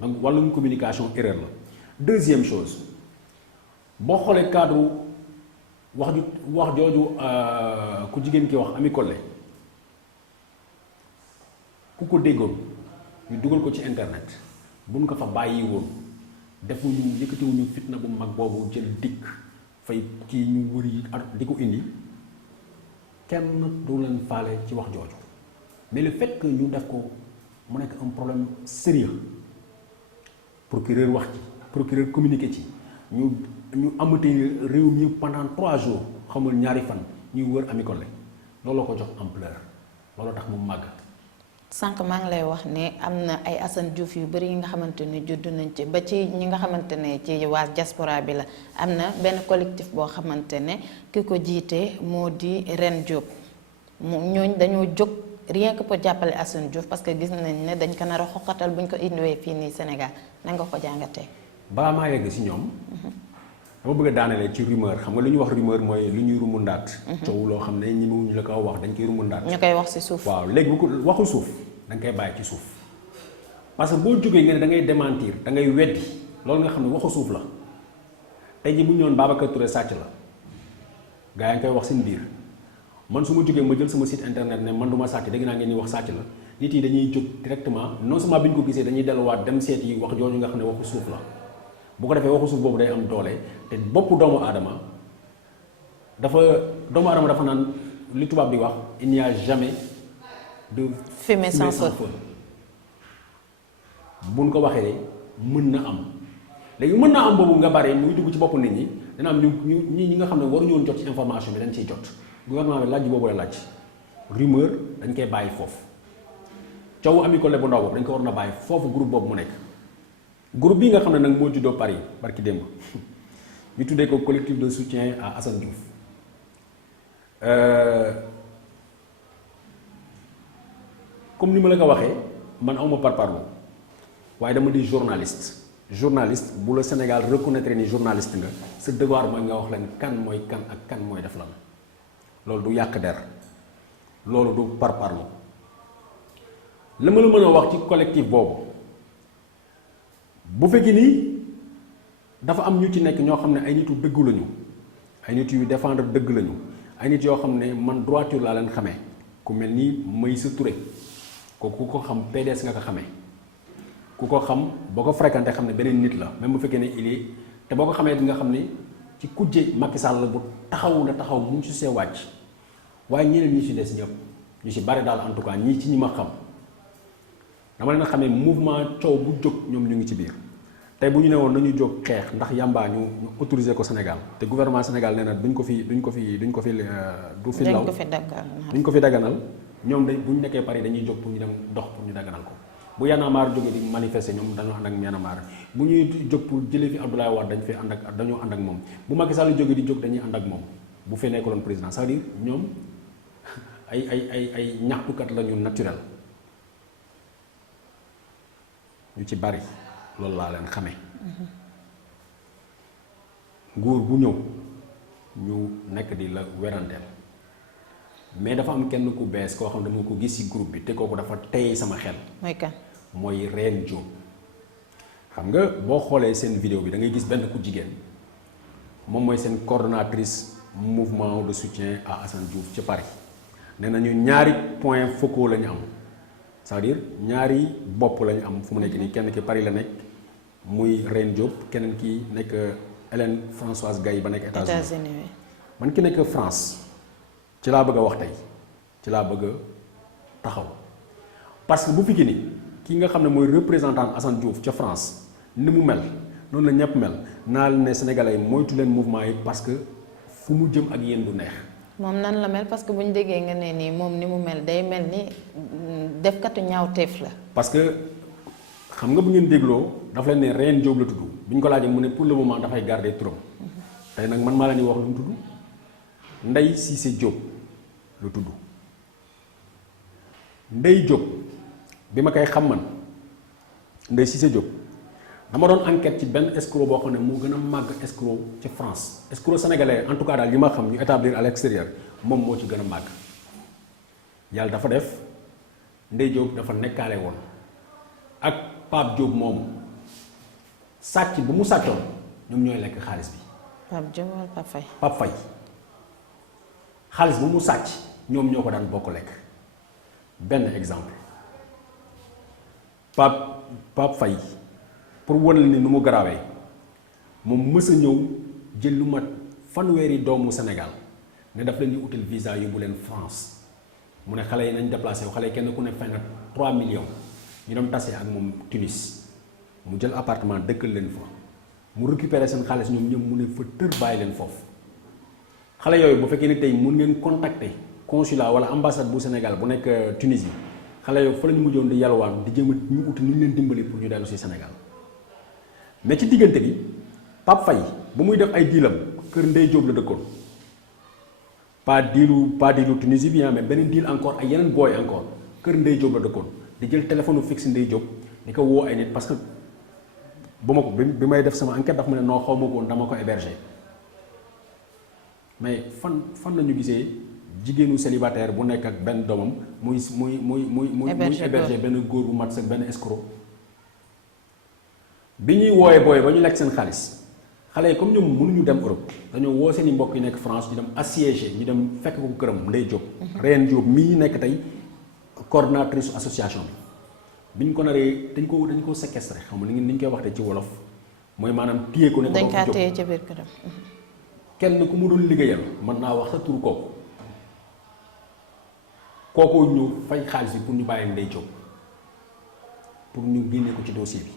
donc wàllum communication erreur la. Deuxième chose boo xoolee cadre wax jooju ku jigéen ki wax Ami Collé ku ko déggoon ñu dugal ko ci internet buñ ko fa bàyyi woon defuñu yëkkatiwuñu fitna bu mag boobu jël dikk fay kii ñu wër yi di ko indi kenn du leen faale ci wax jooju mais le fait que ñu def ko mu nekk un problème sérieux procureur wax ci procureur communiqué ci ñu amati réew mi pendant 3 jours xamul ñaari fan ñuy wër Ami Collé looloo ko jox ampleur looloo tax mu màgg. sànq maa ngi lay wax ne am na ay Assane Diouf yu bëri yi nga xamante ne judd nañ ci ba ci ñi nga xamante ne ci waa diaspora bi la am na benn collectif boo xamante ne ki ko jiite moo di Reine Diop ñooñ dañoo jóg rien que pour jàppale Assane Diouf parce que gis nañ ne dañ ko nar a xoqatal buñ ko indiwee fii nii Sénégal na nga ko jàngatee. balaa maa yegg si ñoom. dama bëgg a daanelee ci rumeur xam nga lu ñuy wax rumeur mooy lu ñuy rumundaat. coow loo xam ne ñemewuñu la ko wax dañ koy rumundaat. ñu koy wax ci suuf. waaw léegi bu ko waxu suuf da nga koy bàyyi ci suuf parce que boo jógee nga ne da ngay démentir da ngay weddi loolu nga xam ne waxu suuf la tey ji bu ñu ñëwoon Babacar Touré sàcc la gaa yaa ngi koy wax seen biir man su ma jógee ma jël sama site internet ne man du ma sàcc dégg naa ngeen di wax sàcc la nit yi dañuy jóg directement non seulement bi ñu ko gisee dañuy delluwaat dem seet yi wax jooju nga xam ne waxu suuf la. bu ko defee waxu suuf boobu day am doole te boppu doomu aadama dafa naan li tubaab di wax il n'y a jamais de fumée sans feu buñ ko waxee mën na am léegi mën naa am boobu nga bare muy dugg ci bopp nit ñi dana am ñi nga xam ne waruñu woon jot ci information bi dañ ciy jot gouvernement bi laaj boobu la laaj rumeur dañ koy bàyyi foofu coow Ami Collé bu ndaw boobu dañ ko war na bàyyi foofu groupe boobu mu nekk. groupe bi nga xam ne nag moo juddoo Paris barki démb ñu tuddee ko collectif de soutien à Assane Diouf comme ni ma la ko waxee man awma parparloo waaye dama di journaliste bu la Sénégal reconnaître ni journaliste nga sa devoir mooy nga wax leen kan mooy kan ak kan mooy def lan loolu du yàq der loolu du parparloo la ma la mën a wax ci collectif boobu bu fekkee nii dafa am ñu ci nekk ñoo xam ne ay nit yu dëggu lañu ay nit yu défendre dëgg lañu ay nit yoo xam ne man droiture laa leen xamee ku mel ni Meïssa Touré kooku ku ko xam PDS nga ko xamee ku ko xam boo ko fréquenté xam ne beneen nit la même bu fekkee ne il est te boo ko xamee di nga xam ne ci kujje Macky Sall bu taxawu la taxaw mu ci see wàcc waaye ñeneen ñi ci des ñëpp ñu ci bari daal en tout cas ñii ci ñi ma xam. dama leen xamee mouvement coow bu jóg ñoom ñu ngi ci biir tey bu ñu ne woon nañu jóg xeex ndax yàmbaa ñu autorisé ko Sénégal te gouvernement Sénégal nee na duñ ko fi law duñ ko fi daganal ñoom bu ñu nekkee Paris dañuy jóg pour ñu dem dox pour ñu daganal ko bu Y'en a marre jógee di manifester ñoom dañoo ànd ak Y'en a marre bu ñuy jóg pour jëlee fi Abdoulaye Wade dañoo ànd ak moom bu Macky Sall jógee di jóg dañuy ànd ak moom bu fee nekkaloon président c'est-à-dire ñoom ay ñaxtukat la ñu naturel ñu ci bari loolu laa leen xamee nguur bu ñëw ñu nekk di la weranteel mais dafa am kenn ku bees koo xam ne dama ko gis ci groupe bi te kooku dafa tey sama xel. mooy kan mooy Reine Diop. xam nga boo xoolee seen vidéo bi da ngay gis benn ku jigéen moom mooy seen coordonnatrice mouvement de soutien à Assane Diouf ci Paris nee nañu ñaari points focaux la ñu am. c'est-à-dire ñaari bopp lañu am fu mu nekk nii kenn ki Paris la nekk muy Reine Diop keneen ki nekk Hélène Françoise Gaye ba nekk États-Unis man ki nekk France ci laa bëgg a wax tey ci laa bëgg a taxaw parce que bu fi ni ki nga xam ne mooy représentant Assane Diouf ca France ni mu mel noonu la ñëpp mel naa ne Sénégalais yi moytu leen mouvement yi parce que fu mu jëm ak yéen du neex. moom nan la mel parce que bu ñu déggee nga ne nii moom ni mu mel day mel ni defkatu ñaawteef la. parce que xam nga bu ngeen dégloo dafa leen ne Reine Diop la tudd bi ñu ko laajee mu ne pour le moment dafay garder turam. tey nag man maa leen di wax lu mu tudd Ndeye Cissé Diop lu tudd Ndeye Diop bi ma koy xam man Ndeye Cissé Diop dama doon enquête ci benn escroc boo xam ne moo gën a màgg escroc ci France escroc sénégalais en tout cas daal li ma xam ñu établir à l'extérieur moom moo ci gën a màgg yàlla dafa def Ndeye Diop dafa nekkaale woon ak Pape Diop moomu sàcc bu mu sàccoon ñoom ñooy lekk xaalis bi. Pape Diop wala Pape Faye. Pape Faye xaalis bu mu sàcc ñoom ñoo ko daan bokk lekk benn exemple Pape Faye pour wane ni nu mu garaawee moom mës a ñëw jël lu mat fanweeri doomu Sénégal ne daf leen di utal visa yóbbu leen France mu ne xale yi nañ déplacé wu xale yi kenn ku ne fay na 3 millions ñu dem tase ak moom Tunis mu jël appartement dëkkal leen fa mu récupérer seen xaalis ñoom ñëpp mu ne fa tër bàyyi leen foofu xale yooyu bu fekkee ne tey mun ngeen contacter consulat wala ambassade bu Sénégal bu nekk Tunisie xale yooyu fa la ñu mujjoon di yalwaan di jëm ñu uti ni ñu leen dimbali pour ñu dellu si Sénégal mais ci diggante bi Pape Faye bu muy def ay diilam kër Ndey Diop la dëkkoon pas diilu Tunisie bi mais beneen diil encore ay yeneen booy encore kër Ndey Diop la dëkkoon di jël téléphone fixe Ndey Diop di ko woo ay nit parce que bu ma ko bi may def sama enquête daf ma ne noo xaw ma ko woon dama ko héberger mais fan la ñu gisee jigéenu célibataire bu nekk ak benn doomam muy héberger benn góor bu mat sëg benn escroc bi ñuy wooyee booy ba ñu lekk seen xaalis xale yi comme ñoom mënuñu dem Europe dañoo woo seen i mbokk yi nekk France ñu dem assiégé ñu dem fekk ko këram Ndey Diop. Reen Diop mii nekk tey coordonnatrice association bi ñu ko naree dañ ko séquestré xam nga ni ñu koy waxtee ci wolof mooy maanaam téye ko ne ko dañ kaa téye ci biir këram. kenn ku mu doon liggéeyal mën naa wax sa tur kookoo ñëw fay xaalis bi pour ñu bàyyi Ndey Diop pour ñu génne ko ci dossier bi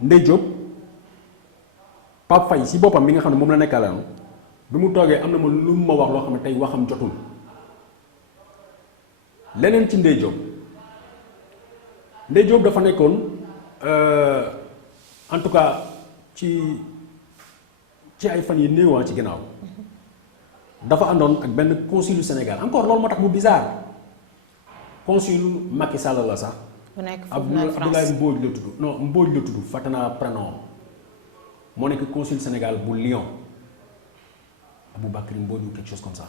Ndey Diop Pape Faye si boppam mi nga xam ne moom la nekkaloon bi mu toogee am na ma lu ma wax loo xam ne tey waxam jotul leneen ci Ndey Diop dafa nekkoon en tout cas ci ay fan yi néewaa ci ginnaaw dafa àndoon ak benn consul du Sénégal encore loolu moo tax mu bizarre consul Macky Sall la sax. bu nekk foofu nag France Abdoulaye Mbodj la tudd non Mbodj la tudd fàtte naa prénom moo nekk consul Sénégal bu Lyon Aboubacry Mbodj ou quelque chose comme ça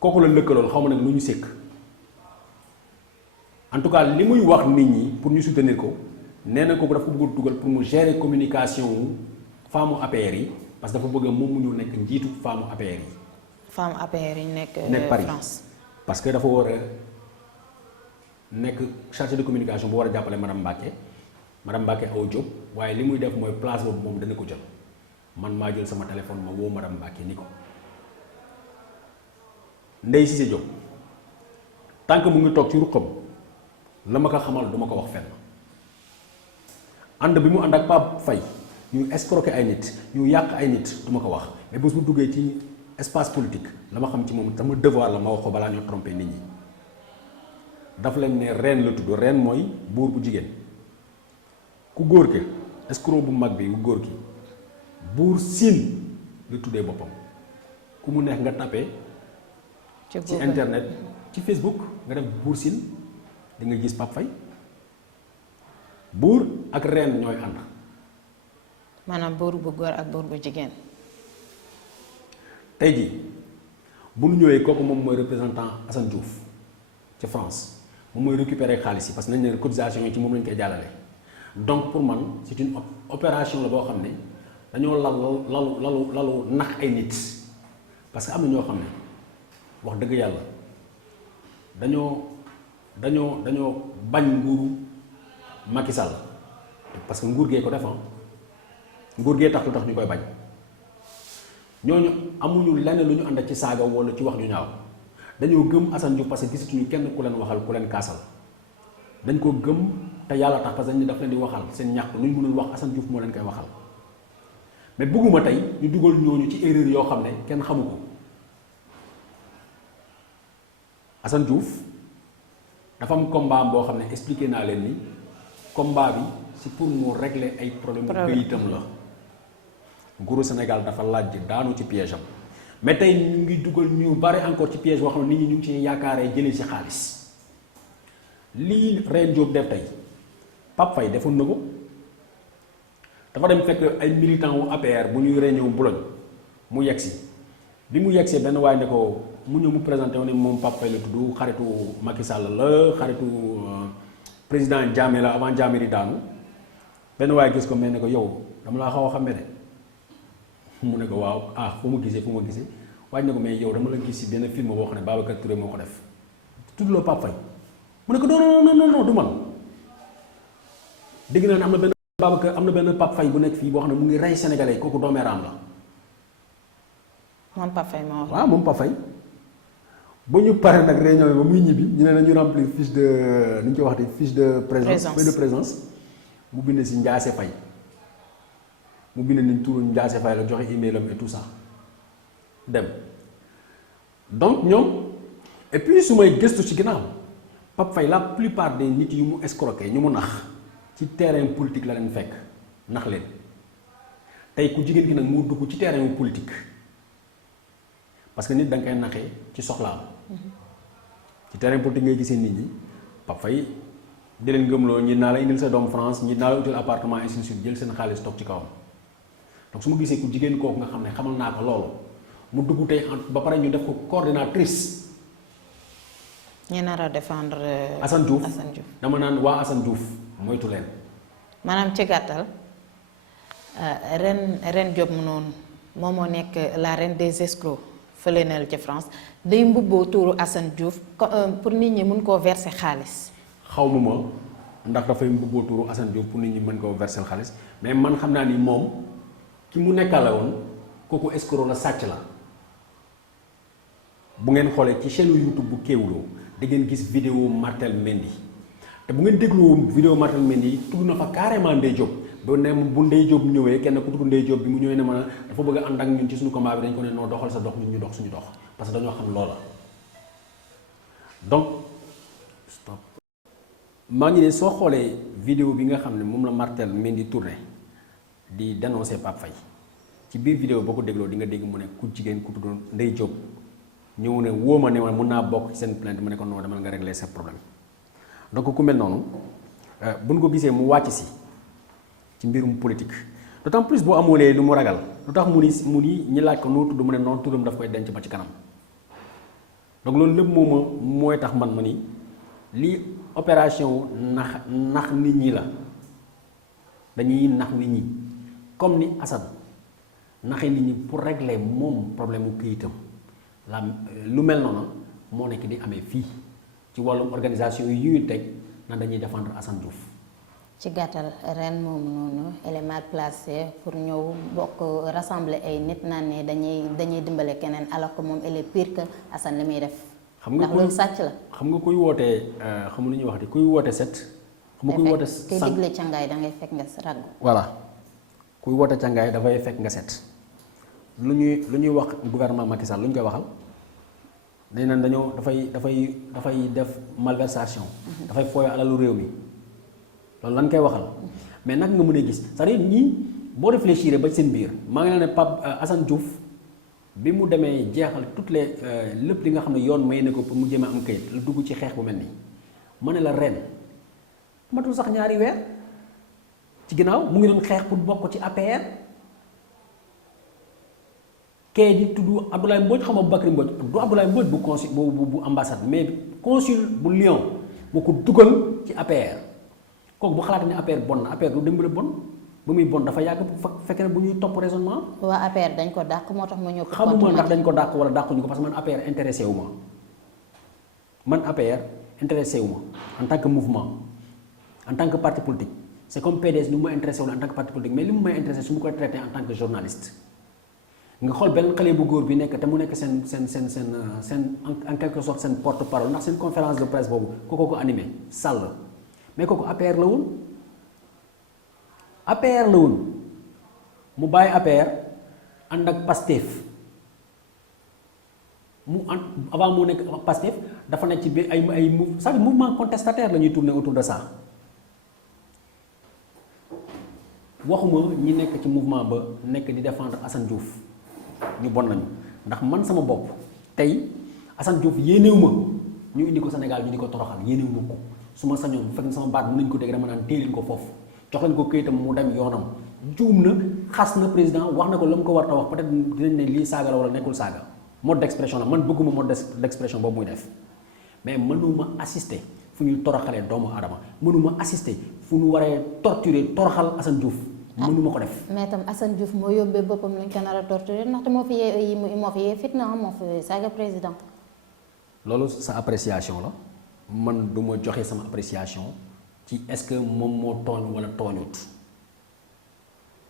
kooku la lëkkalool xaw ma nag lu ñu sekk en tout cas li muy wax nit ñi pour ñu soutenir ko nee na kooku dafa bëgg dugal pour mu gérer communication wu femme APR yi parce que dafa bëgg moom mu ñu nekk njiitu femme APR yi. femme APR yi nekk Paris France. parce que dafa war a nekk chargé de communication bu war a jàppale madame Mbacké Awa Diop waaye li muy def mooy place boobu moom dana ko jël man maa jël sama téléphone ma woo madame Mbacké ni ko Ndeye Cissé Diop tant que mu ngi toog ci ruqam la ma ko xamal duma ko wax fenn ànd bi mu ànd ak Pape Faye ñu escroquer ay nit ñu yàq ay nit duma ko wax mais bés bu duggee ci espace politique la ma xam ci moom sama devoir la ma wax ko balaa ñoo tromper nit ñi daf leen ne reen la tudd reen mooy buur bu jigéen ku góor ki escroc bu mag bi ku góor ki buur siin la tuddee boppam ku mu neex nga tapé ci internet ci Facebook nga def buur siin di nga gis Pape Faye buur ak reen ñooy ànd maanaam buur bu góor ak buur bu jigéen. tey jii bu ñu ñëwee kooku moom mooy représentant Assane Diouf ci France moom mooy récupérer xaalis yi parce que nañ ne cotisation yi ci moom lañ koy jàllale donc pour man c'est une opération la boo xam ne dañoo lalu nax ay nit parce que am na ñoo xam ne wax dëgg yàlla dañoo bañ nguuru Macky Sall parce que nguur gee ko defan nguur gee tax lu tax ñu koy bañ ñooñu amuñu lenn lu ñu ànd ci saaga wala ci wax ñu ñaaw dañoo gëm Assane Diouf parce que gisatuñu kenn ku leen waxal ku leen kaasal dañ ko gëm te yàlla tax parce que dañ daf leen di waxal seen ñàkk lu ñu mënul wax Assane Diouf moo leen koy waxal mais bëgguma tey ñu dugal ñooñu ci erreur yoo xam ne kenn xamu ko Assane Diouf dafa am combat boo xam ne expliqué naa leen ni combat bi c'est pour mu régler ay problème këyitam la nguuru Sénégal dafa laaj daanu ci piège am mais tey ñu ngi dugal ñu bari encore ci piège boo xam ne nit ñi ñu ngi ci yaakaaree jëlee ci xaalis lii Reen Diop def tey Pape Faye defoon na ko dafa dem fekk ay militant wu APR bu ñuy réunion Boulogne mu yegsi bi mu yegsee benn waaye ne ko mu ñëw mu présenté wu ne moom Pape Faye la tudd xaritu Macky Sall la xaritu président Jammeh la avant Jammeh di daanu benn waaye gis ko mel ne ko yow dama laa xaw a xàmme de mu ne ko waaw fu ma gisee waaj ne ko mais yow dama la gis si benn film boo xam ne Babacar Touré moo ko def tudd la Pape Faye mu ne ko non du man dégg naa ne am na benn Pape Faye bu nekk fii boo xam ne mu ngi rey sénégalais kooku doomeeraam la. moom Pape Faye moo wax. waaw moom Pape Faye bu ñu paree nag réunion bi ba muy ñibbi ñu ne nañu remplir fiche de ni ñu koy wax de fiche de présence mu bind si Ndiasse Faye mu bind nañ turu Ndiasse Faye la joxe email am et tout ça dem donc ñoom et puis su may gëstu ci ginnaaw Pape Faye la plupart des nit yu mu escroqué ñu mu nax ci terrain politique la leen fekk nax leen tey ku jigéen gi nag moo dugg ci terrain politique parce que nit da nga koy naxee ci soxlaam ci terrain politique ngay gisee nit ñi Pape Faye di leen gëmloo ñi naa la indil sa doom France ñi naa la utal appartement ainsi de suite jël seen xaalis toog ci kawam donc su ma gisee ku jigéen kooku nga xam ne xamal naa ko loolu mu dugg tey ba pare ñu def ko coordinatrice. ñu nar a défendre. Assane Diouf dama naan waa Assane Diouf moytu leen. maanaam ci gàttal Reine Diop noonu moom moo nekk la reine des escrocs fële na ci France day mbubboo tuuru Assane Diouf pour nit ñi mun koo verser xaalis. xaw ma ndax dafay mbubboo tuuru Assane Diouf pour nit ñi mën koo verser xaalis mais man xam naa ni moom ki mu nekkale woon kooku escroc la sàcc la bu ngeen xoolee ci chaîne YouTube bu Kéwoulo da ngeen gis vidéo Martel Mendy te bu ngeen déglu vidéo Martel Mendy tudd na fa carrément Ndeye Diop ba ne bu Ndeye Diop ñëwee kenn ku tudd Ndeye Diop bi mu ñëwee ne ma dafa bëgg a ànd ak ñun ci suñu combat bi dañ ko ne noo doxal sa dox ñun ñu dox suñu dox parce que dañoo xam loola donc stop. maa ngi ne soo xoolee vidéo bi nga xam ne moom la Martel Mendy tourné di dénoncer Pape Faye ci biir vidéo boo ko dégloo di nga dégg mu ne ku jigéen ku tudd Ndeye Diop ñëw ne woo ma ne ma mun naa bokk ci seen plainte mu ne ko non demal nga régler sa problème donc ku mel noonu buñ ko gisee mu wàcc si ci mbirum politique d'autant plus boo amulee lu mu ragal lu tax mu ni ñi laaj ko noo tudd mu ne noonu tuddam daf koy denc ba ci kanam donc loolu lépp mooy tax man ma ni lii opération nax nit ñi la dañuy nax nit ñi comme ni Assane naxee nit ñi pour régler moom problème mu këyitam la lu mel noonu moo nekk di amee fii ci wàllum organisation yi ñuy teg na dañuy défendre Assane Diouf. ci gàttal ren moom noonu elle est mal placée pour ñëw bokk rassembler ay nit naan ne dañuy dimbale keneen alors que moom elle est pire que Assane li muy def. xam nga ndax loolu sàcc la. xam nga kuy wootee xam nga lu ñuy wax di kuy woote set. xam nga kuy woote sant kuy digle cangaay da ngay fekk nga raggu. voilà kuy woote cangaay dafay fekk nga set lu ñuy wax gouvernement Macky Sall lu ñu koy waxal dañ naan dañoo dafay def malversation. dafay fooyoo alalu réew mi loolu lan koy waxal mais nag nga mën a gis c'est-à-dire ñii boo réfléchir ba seen biir maa ngi leen ne Pape Assane Diouf bi mu demee jeexal toutes les lépp li nga xam ne yoon may na ko pour mu jéem a am kayit la dugg ci xeex bu mel nii ma ne la ren matul sax ñaari weer ci ginnaaw mu ngi doon xeex pour bokk ci APR kay di tudd Abdoulaye Mbodj xam nga Bakary Mbodj du Abdoulaye Mbodj bu consul bu ambassade mais consul bu Lyon moo ko dugal ci APR kooku bu xalaatee ne APR bon na APR du dimbale bon ba muy bon dafa yàgg bu fekkee ne bu ñuy topp raisonnement. waa APR dañ ko dàq moo tax mu ñëw. xamuma ndax dañ ko dàq wala dàquñu ko parce que man APR intéressé wu ma man APR intéressé wu ma en tant que mouvement en tant que parti politique c'est comme PDS ni mu ma intéressé wu en tant que parti politique mais li mu may intéressé su ma koy traité en tant que journaliste. nga xool benn xale bu góor bi nekk te mu nekk seen en quelque sorte seen porte parole ndax seen conférence de presse boobu kooku ko animé Sall mais kooku APR la woon APR la woon mu bàyyi APR ànd ak Pastef avant mu nekk Pastef dafa nekk ci biir ay c'est-à-dire mouvement contestataire la ñuy tourner autour de ça waxuma ñi nekk ci mouvement ba nekk di défendre Assane Diouf ñu bon nañu ndax man sama bopp tey Assane Diouf yéenewu ma ñu indi ko Sénégal ñu di ko toroxal yéenewu ma ko su ma sañoon bu fekk sama baat mën nañu ko dégg dama naan téeleen ko foofu jox leen ko këyitam mu dem yoonam juum na xas na président wax na ko la mu ko war a wax peut-être dinañ ne lii saaga la wala nekkul saaga mode d'expression la man bëgguma mode d'expression boobu muy def mais mënuma assister fu ñuy toroxalee doomu aadama mënuma assister fu ñu waree torturer toroxal Assane Diouf mënuma ko def. mais tam Assane Diouf moo yóbbee boppam lañ ko nar a torturer ndaxte moo fi yee fitna moo fi saaga président. loolu sa appréciation la man du ma joxe sama appréciation ci est-ce que moom moo tooñ wala tooñut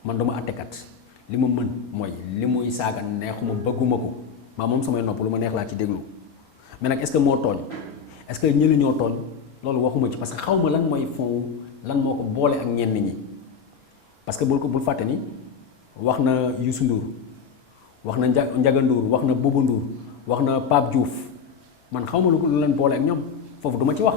man duma àttekat li ma mën mooy li muy saaga neexuma bëgguma ko maa moom samay nopp lu ma neex laa ci déglu mais nag est-ce que moo tooñ est-ce que ñëli ñoo tooñ loolu waxuma ci parce que xaw ma lan mooy fond lan moo ko boole ak ñenn ñi parce que bul fàtte ni wax na Youssou Ndour wax na Ndiaga Ndour wax na Bouba Ndour wax na Pape Diouf man xaw ma lu leen boole ak ñoom foofu duma ci wax.